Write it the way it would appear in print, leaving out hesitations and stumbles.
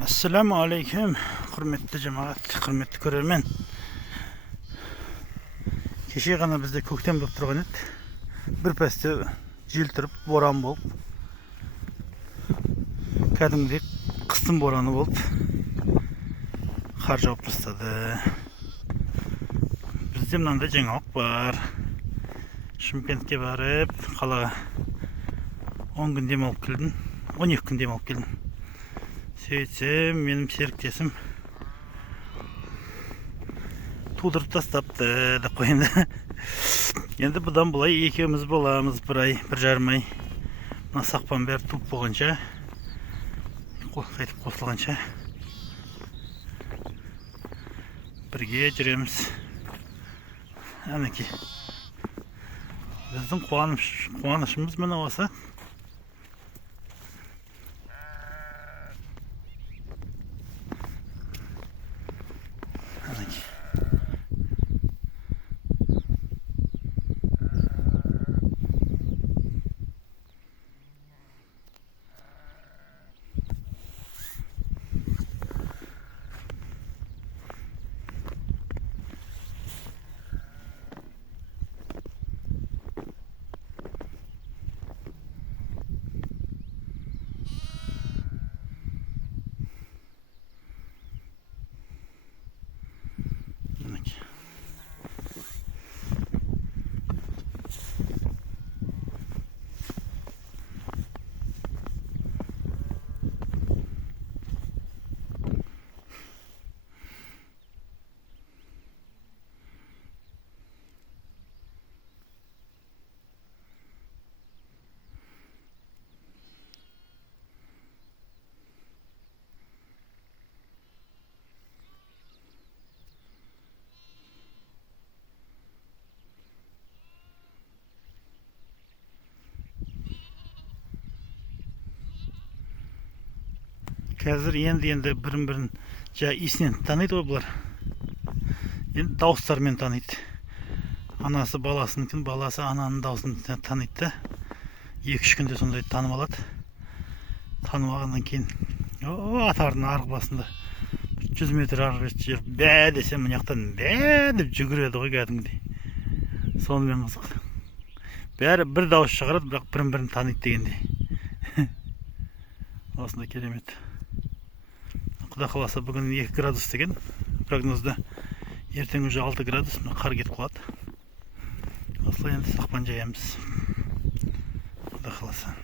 Assalamu alaikum, hürmetli cemaat, hürmetli көрермен. Кеше ғана бізде көктем болып тұрған еді. Бір пәсте жел тұрып, боран болып. Кәдімгідей қыстың бораны болып қар жауып тастады. Бізде мынандай жаңалық бар. Шымкентке барып, қалаға 10 күн демалып келдім. 12 күн демалып келдім. Сөйтсем, менің серіктесім тудырып тастапты деп қойын. Енді бұдан былай екеуміз боламыз бір ай, бір жарым ай. Мына сақпан бәрі туып болғанша, қайтып қосылғанша бірге жүреміз. Әнеки біздің қуанышымыз мына осы. Қазір енді бірін-бірін иісінен таниды ғой бұлар. Енді дауыстармен таниды. Анасы баласыныкін, баласы ананың дауысын таниды. 2-3 күнде сондай танып алады. Танып алғаннан кейін атардың арғы басында 100 метр арғы жер бә десе, мына жақтан бә деп жүгіреді ғой кәдімгідей. Сонымен қызық. Бәрі бір дауыс шығарады, бірақ бірін-бірін таниды дегендей. Осындай керемет. Құда қаласа бүгін 2 градус деген прогнозда, ертең уже 6 градус қар кетіп қалады. Осылай енді сақпан жаямыз. Құда қаласа.